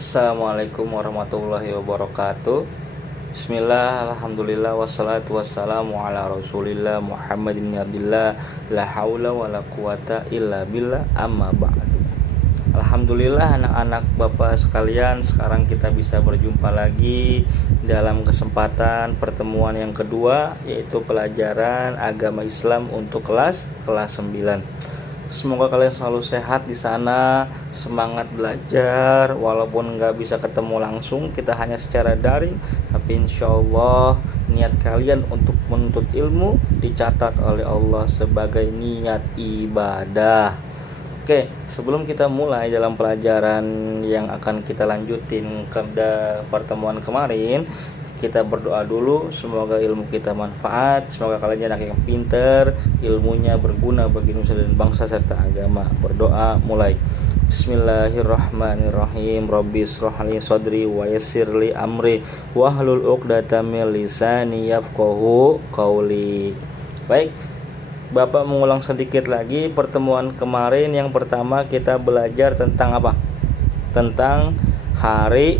Assalamualaikum warahmatullahi wabarakatuh. Bismillah, alhamdulillah, wassalatu wassalamu ala rasulillah Muhammadin bin Abdillah. La haula wa la quwata illa billah, amma ba'du. Alhamdulillah anak-anak bapak sekalian, sekarang kita bisa berjumpa lagi dalam kesempatan pertemuan yang kedua, yaitu pelajaran agama Islam untuk kelas 9. Semoga kalian selalu sehat di sana, semangat belajar, walaupun nggak bisa ketemu langsung, kita hanya secara daring, tapi insya Allah niat kalian untuk menuntut ilmu dicatat oleh Allah sebagai niat ibadah. Oke, sebelum kita mulai dalam pelajaran yang akan kita lanjutin pada pertemuan kemarin, kita berdoa dulu, semoga ilmu kita manfaat, semoga kalian anak yang pinter, ilmunya berguna bagi nusa dan bangsa serta agama. Berdoa mulai. Bismillahirrahmanirrahim. Rabbi shrah li sadri wa yassir li amri wahlul 'uqdatam min lisani yafqahu qawli. Baik, Bapak mengulang sedikit lagi pertemuan kemarin. Yang pertama kita belajar tentang apa? Tentang hari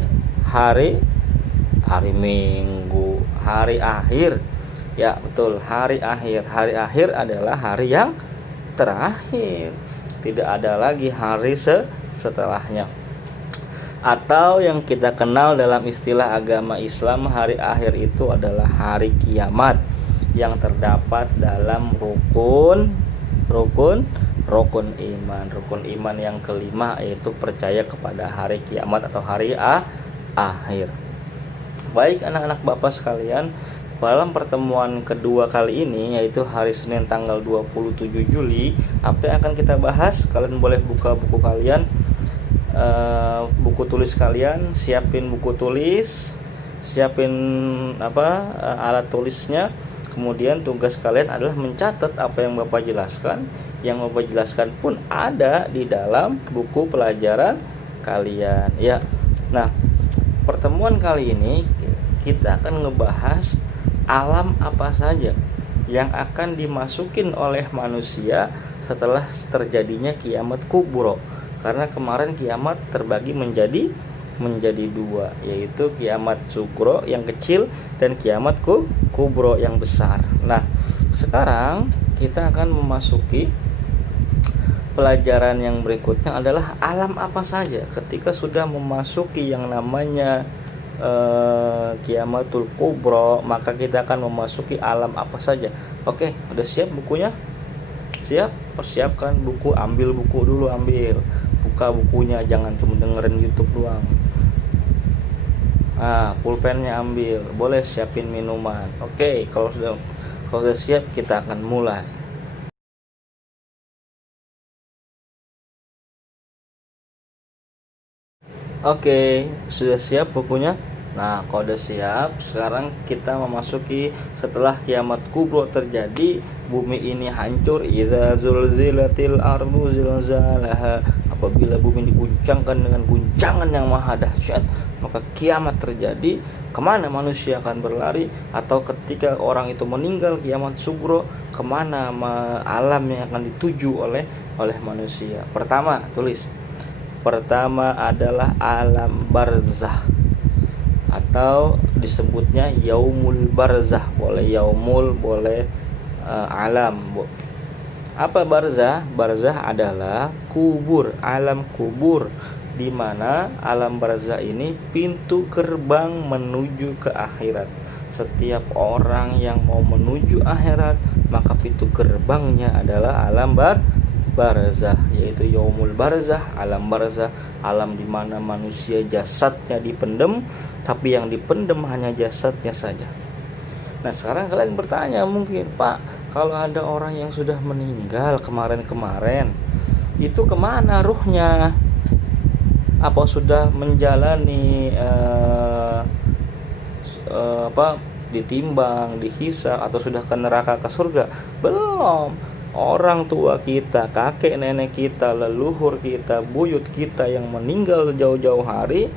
Minggu, hari akhir. Ya, betul, hari akhir. Hari akhir adalah hari yang terakhir. Tidak ada lagi hari setelahnya. Atau yang kita kenal dalam istilah agama Islam, hari akhir itu adalah hari kiamat yang terdapat dalam rukun iman. Rukun iman yang kelima yaitu percaya kepada hari kiamat atau hari akhir. Baik anak-anak bapak sekalian, dalam pertemuan kedua kali ini, yaitu hari Senin tanggal 27 Juli, apa yang akan kita bahas? Kalian boleh buka buku kalian, buku tulis kalian, siapin buku tulis, siapin alat tulisnya. Kemudian tugas kalian adalah mencatat apa yang Bapak jelaskan. Yang Bapak jelaskan pun ada di dalam buku pelajaran kalian, ya. Nah, pertemuan kali ini kita akan ngebahas alam apa saja yang akan dimasukin oleh manusia setelah terjadinya kiamat kubro. Karena kemarin kiamat terbagi menjadi dua, yaitu kiamat sugro yang kecil dan kiamat kubro yang besar. Nah, sekarang kita akan memasuki pelajaran yang berikutnya adalah alam apa saja ketika sudah memasuki yang namanya kiamatul kubro, maka kita akan memasuki alam apa saja. Oke, udah siap bukunya? Siap? Persiapkan buku, ambil buku dulu, buka bukunya, jangan cuma dengerin YouTube doang. Pulpennya ambil, boleh siapin minuman. Oke, kalau sudah siap kita akan mulai. Oke, sudah siap bukunya? Nah, kalau udah siap, sekarang kita memasuki setelah kiamat kubro terjadi, bumi ini hancur. Idza zulzilatil ardu zilzalaha, apabila bumi diguncangkan dengan guncangan yang maha dahsyat, maka kiamat terjadi. Kemana manusia akan berlari? Atau ketika orang itu meninggal kiamat sugro, kemana alam yang akan dituju oleh manusia? Pertama, tulis. Pertama adalah alam barzah, atau disebutnya yaumul barzah. Boleh yaumul, boleh alam. Apa barzah? Barzah adalah kubur, alam kubur, di mana alam barzah ini pintu gerbang menuju ke akhirat. Setiap orang yang mau menuju akhirat, maka pintu gerbangnya adalah alam barzah, yaitu yaumul barzah, alam barzah, alam di mana manusia jasadnya dipendem, tapi yang dipendem hanya jasadnya saja. Nah, sekarang kalian bertanya mungkin, Pak, kalau ada orang yang sudah meninggal kemarin, itu kemana ruhnya? Apa sudah menjalani ditimbang, dihisab, atau sudah ke neraka, ke surga? Belum. Orang tua kita, kakek nenek kita, leluhur kita, buyut kita yang meninggal jauh-jauh hari,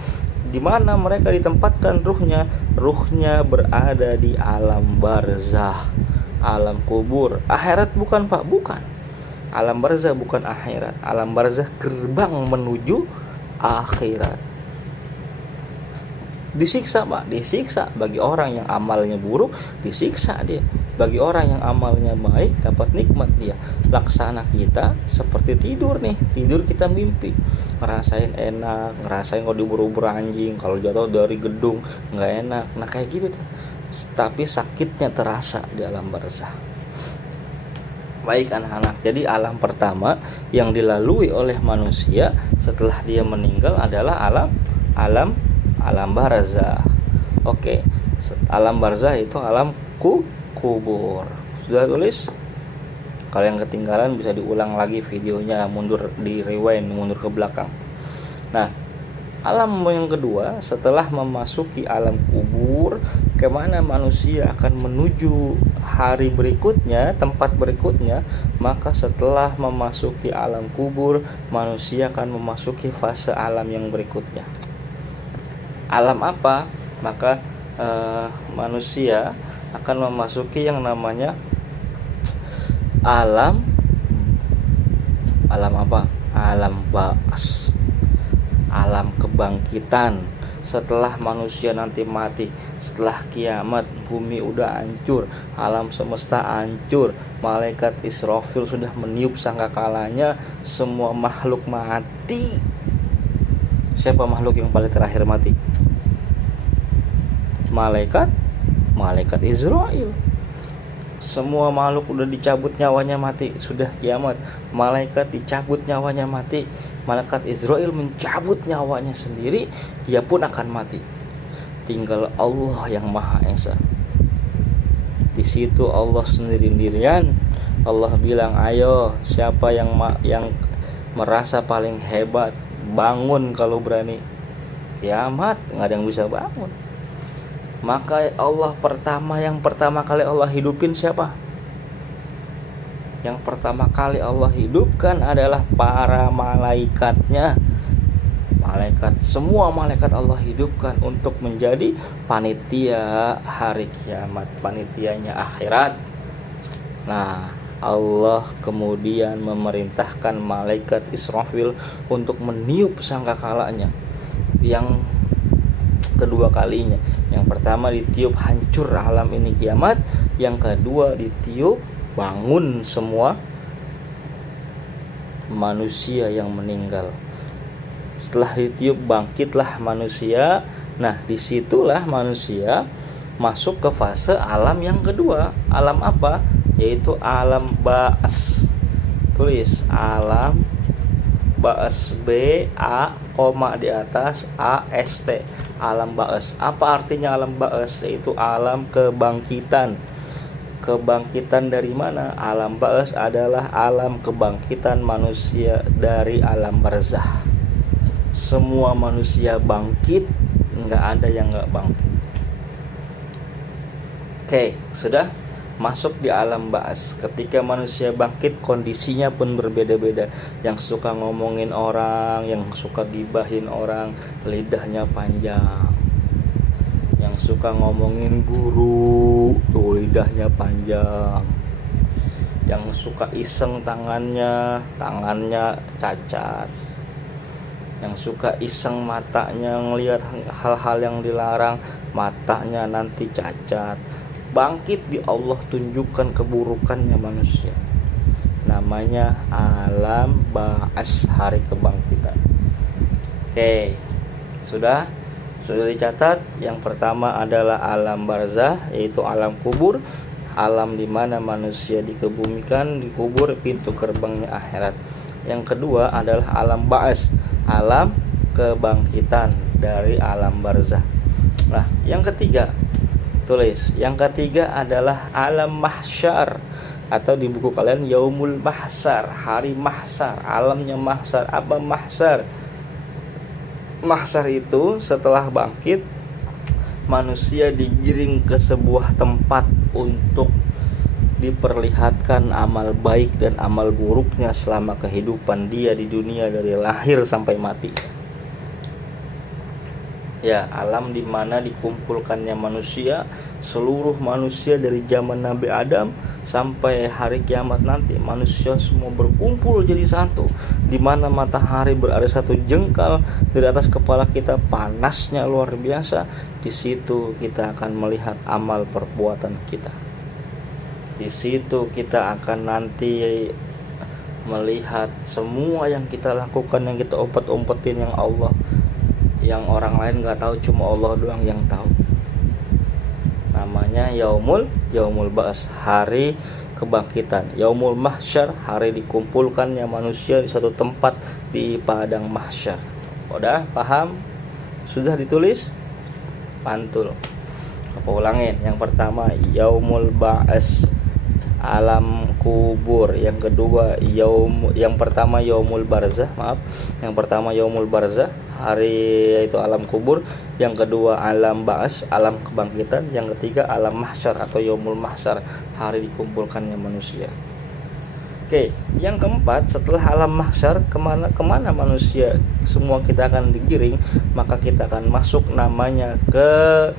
di mana mereka ditempatkan ruhnya? Ruhnya berada di alam barzah, alam kubur. Akhirat bukan, Pak, bukan. Alam barzah bukan akhirat. Alam barzah gerbang menuju akhirat. Disiksa Pak, disiksa. Bagi orang yang amalnya buruk, disiksa dia. Bagi orang yang amalnya baik, dapat nikmat dia. Laksana kita seperti tidur nih, tidur kita mimpi, ngerasain enak, ngerasain kalau diburu-buru anjing, kalau jatuh dari gedung nggak enak. Nah kayak gitu tuh. Tapi sakitnya terasa di alam barzah. Baik anak-anak, jadi alam pertama yang dilalui oleh manusia setelah dia meninggal adalah alam barzah. Oke, alam barzah itu alam kubur. Sudah tulis? Kalau yang ketinggalan bisa diulang lagi videonya, mundur di rewind, mundur ke belakang. Nah, alam yang kedua setelah memasuki alam kubur, kemana manusia akan menuju hari berikutnya, tempat berikutnya. Maka setelah memasuki alam kubur, manusia akan memasuki fase alam yang berikutnya. Alam apa? Maka manusia akan memasuki yang namanya alam apa? Alam ba'as, alam kebangkitan. Setelah manusia nanti mati, setelah kiamat, bumi udah hancur, alam semesta hancur, malaikat Israfil sudah meniup sangkakalanya, semua makhluk mati. Siapa makhluk yang paling terakhir mati? Malaikat Israel. Semua makhluk udah dicabut nyawanya mati, sudah kiamat. Malaikat dicabut nyawanya mati, malaikat Israel mencabut nyawanya sendiri, dia pun akan mati. Tinggal Allah yang Maha Esa. Di situ Allah sendirian. Allah bilang, ayo siapa yang merasa paling hebat, bangun kalau berani. Kiamat nggak ada yang bisa bangun. Maka yang pertama kali Allah hidupin siapa? Yang pertama kali Allah hidupkan adalah para malaikatnya. Semua malaikat Allah hidupkan untuk menjadi panitia hari kiamat, panitianya akhirat. Nah, Allah kemudian memerintahkan malaikat Israfil untuk meniup sangkakalanya yang kedua kalinya. Yang pertama ditiup hancur alam ini kiamat, yang kedua ditiup bangun semua manusia yang meninggal. Setelah ditiup bangkitlah manusia. Nah, disitulah manusia masuk ke fase alam yang kedua. Alam apa? Yaitu alam ba'as. Tulis alam ba'as, B A koma di atas A S T. Alam ba'as. Apa artinya alam ba'as? Yaitu alam kebangkitan. Kebangkitan dari mana? Alam ba'as adalah alam kebangkitan manusia dari alam barzah. Semua manusia bangkit, nggak ada yang nggak bangkit. Oke, sudah masuk di alam ba'as. Ketika manusia bangkit, kondisinya pun berbeda-beda. Yang suka ngomongin orang, yang suka gibahin orang, lidahnya panjang. Yang suka ngomongin guru, tuh lidahnya panjang. Yang suka iseng tangannya cacat. Yang suka iseng matanya ngelihat hal-hal yang dilarang, matanya nanti cacat. Bangkit di Allah tunjukkan keburukannya manusia. Namanya alam ba'as, hari kebangkitan. Oke, sudah dicatat. Yang pertama adalah alam barzah, yaitu alam kubur, alam di mana manusia dikebumikan, dikubur, pintu gerbangnya akhirat. Yang kedua adalah alam ba'as, alam kebangkitan dari alam barzah. Nah, yang ketiga, tulis, yang ketiga adalah alam mahsyar, atau di buku kalian yaumul mahsyar, hari mahsyar, alamnya mahsyar. Apa mahsyar? Mahsyar itu setelah bangkit, manusia digiring ke sebuah tempat untuk diperlihatkan amal baik dan amal buruknya selama kehidupan dia di dunia, dari lahir sampai mati. Ya, alam di mana dikumpulkannya manusia, seluruh manusia dari zaman Nabi Adam sampai hari kiamat nanti, manusia semua berkumpul jadi satu, di mana matahari berada satu jengkal dari atas kepala kita, panasnya luar biasa. Di situ kita akan melihat amal perbuatan kita. Di situ kita akan nanti melihat semua yang kita lakukan, yang kita umpet-umpetin, yang orang lain nggak tahu, cuma Allah doang yang tahu. Namanya yaumul ba'as, hari kebangkitan. Yaumul mahsyar, hari dikumpulkannya manusia di satu tempat di padang mahsyar. Udah paham? Sudah ditulis? Pantul. Apa ulangin? Yang pertama yaumul ba'as, alam kubur. Yang kedua yang pertama yaumul barzah, yang pertama yaumul barzah, hari yaitu alam kubur. Yang kedua alam ba'as, alam kebangkitan. Yang ketiga alam mahsyar atau yaumul mahsyar, hari dikumpulkannya manusia. Oke, yang keempat, setelah alam mahsyar, kemana manusia semua kita akan digiring, maka kita akan masuk namanya ke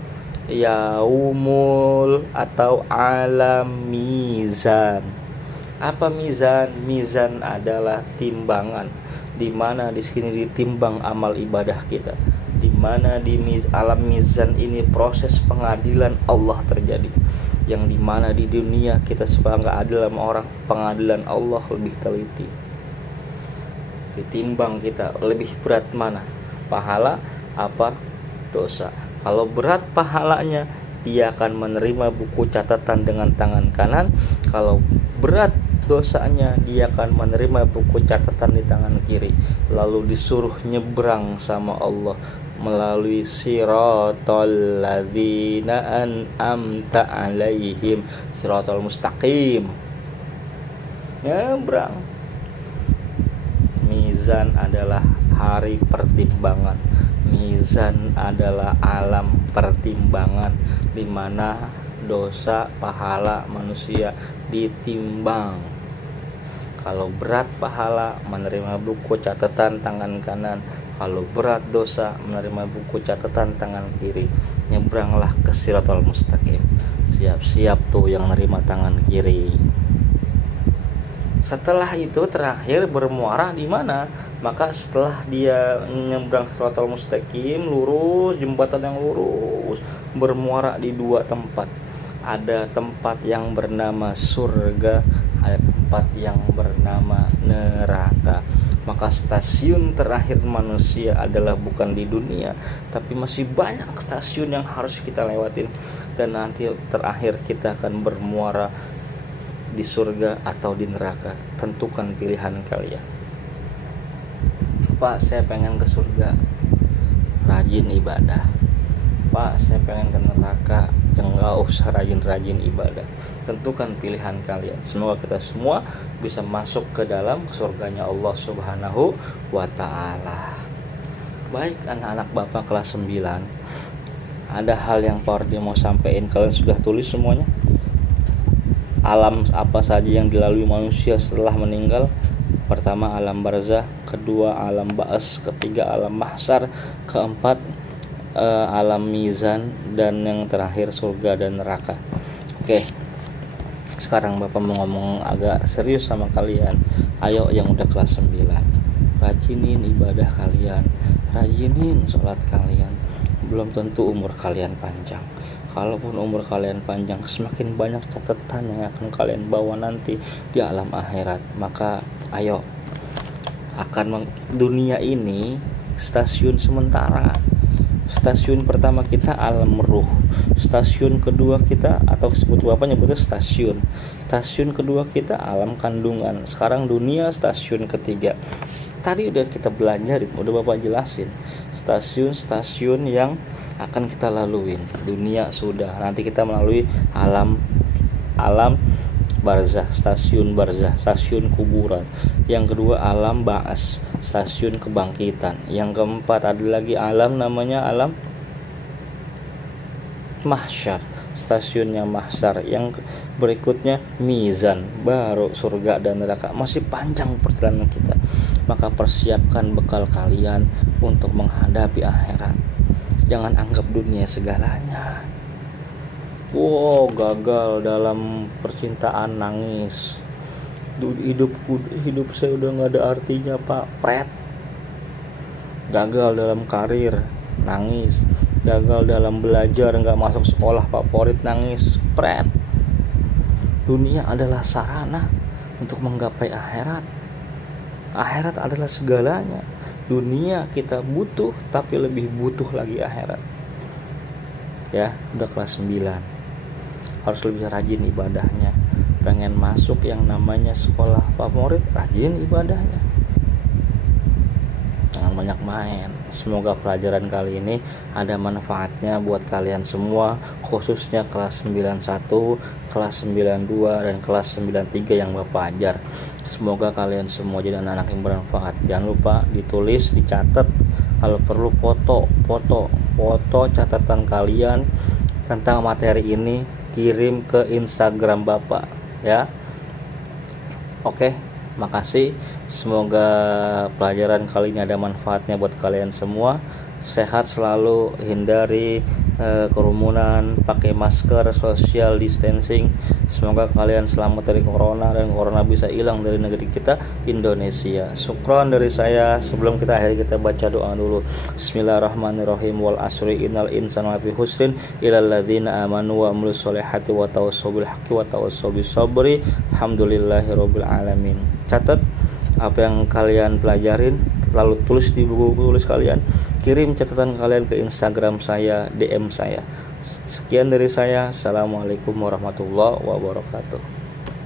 yaumul atau alam mizan. Apa mizan? Mizan adalah timbangan, di mana di sini ditimbang amal ibadah kita, di mana di alam mizan ini proses pengadilan Allah terjadi, yang di mana di dunia kita suka nggak adil sama orang, pengadilan Allah lebih teliti. Ditimbang kita lebih berat mana, pahala apa dosa. Kalau berat pahalanya, dia akan menerima buku catatan dengan tangan kanan. Kalau berat dosanya, dia akan menerima buku catatan di tangan kiri. Lalu disuruh nyebrang sama Allah melalui siratal ladzina an'amta alaihim, siratal mustaqim. Nyebrang. Mizan adalah hari pertimbangan. Mizan adalah alam pertimbangan, di mana dosa pahala manusia ditimbang. Kalau berat pahala, menerima buku catatan tangan kanan. Kalau berat dosa, menerima buku catatan tangan kiri. Nyebranglah ke siratal mustaqim. Siap-siap tuh yang nerima tangan kiri. Setelah itu terakhir bermuara di mana? Maka setelah dia nyebrang siratal mustaqim, lurus, jembatan yang lurus, bermuara di dua tempat. Ada tempat yang bernama surga, ada tempat yang bernama neraka. Maka stasiun terakhir manusia adalah bukan di dunia, tapi masih banyak stasiun yang harus kita lewatin, dan nanti terakhir kita akan bermuara di surga atau di neraka. Tentukan pilihan kalian. Pak, saya pengen ke surga, rajin ibadah. Pak, saya pengen ke neraka, enggak usah rajin-rajin ibadah. Tentukan pilihan kalian. Semoga kita semua bisa masuk ke dalam surganya Allah Subhanahu wa ta'ala. Baik anak-anak Bapak kelas 9, ada hal yang Pak Ardi mau sampaikan. Kalian sudah tulis semuanya? Alam apa saja yang dilalui manusia setelah meninggal? Pertama alam barzah, kedua alam ba'as, ketiga alam mahsyar, keempat alam mizan, dan yang terakhir surga dan neraka. Oke, sekarang Bapak mau ngomong agak serius sama kalian. Ayo yang udah kelas 9, rajinin ibadah kalian, rajinin sholat kalian. Belum tentu umur kalian panjang. Kalaupun umur kalian panjang, semakin banyak catatan yang akan kalian bawa nanti di alam akhirat. Maka ayo, dunia ini stasiun sementara. Stasiun pertama kita alam ruh, stasiun kedua kita, atau sebut Bapak nyebutnya stasiun kedua kita alam kandungan. Sekarang dunia stasiun ketiga. Tadi udah kita belajarin, udah Bapak jelasin stasiun-stasiun yang akan kita laluin. Dunia sudah, nanti kita melalui alam barzah, stasiun kuburan. Yang kedua alam ba'as, stasiun kebangkitan. Yang keempat ada lagi alam, namanya alam mahsyar, stasiunnya mahsyar. Yang berikutnya mizan, baru surga dan neraka. Masih panjang perjalanan kita. Maka persiapkan bekal kalian untuk menghadapi akhirat. Jangan anggap dunia segalanya. Wow, gagal dalam percintaan, nangis. Hidup saya udah nggak ada artinya, Pak. Pret. Gagal dalam karir, nangis. Gagal dalam belajar, nggak masuk sekolah favorit, nangis. Pret. Dunia adalah sarana untuk menggapai akhirat. Akhirat adalah segalanya. Dunia kita butuh, tapi lebih butuh lagi akhirat. Ya, udah kelas 9. Harus lebih rajin ibadahnya. Pengen masuk yang namanya sekolah favorit, rajin ibadahnya. Jangan banyak main. Semoga pelajaran kali ini ada manfaatnya buat kalian semua, khususnya kelas 91, kelas 92, dan kelas 93 yang Bapak ajar. Semoga kalian semua jadi anak-anak yang bermanfaat. Jangan lupa ditulis, dicatat, kalau perlu foto catatan kalian tentang materi ini, kirim ke Instagram Bapak ya. Oke, makasih. Semoga pelajaran kali ini ada manfaatnya buat kalian semua. Sehat selalu, hindari kerumunan, pakai masker, social distancing. Semoga kalian selamat dari corona dan corona bisa hilang dari negeri kita, Indonesia. Syukron dari saya. Sebelum kita akhiri, kita baca doa dulu. Bismillahirrahmanirrahim. Wal asri innal insana lafi husrin illal ladzina amanu wa amilus solihati wa tawassaw bil haqqi wa tawassaw bis sabri. Alhamdulillahirabbil alamin. Catat apa yang kalian pelajarin, lalu tulis di buku tulis kalian, kirim catatan kalian ke Instagram saya, DM saya. Sekian dari saya. Assalamualaikum warahmatullahi wabarakatuh.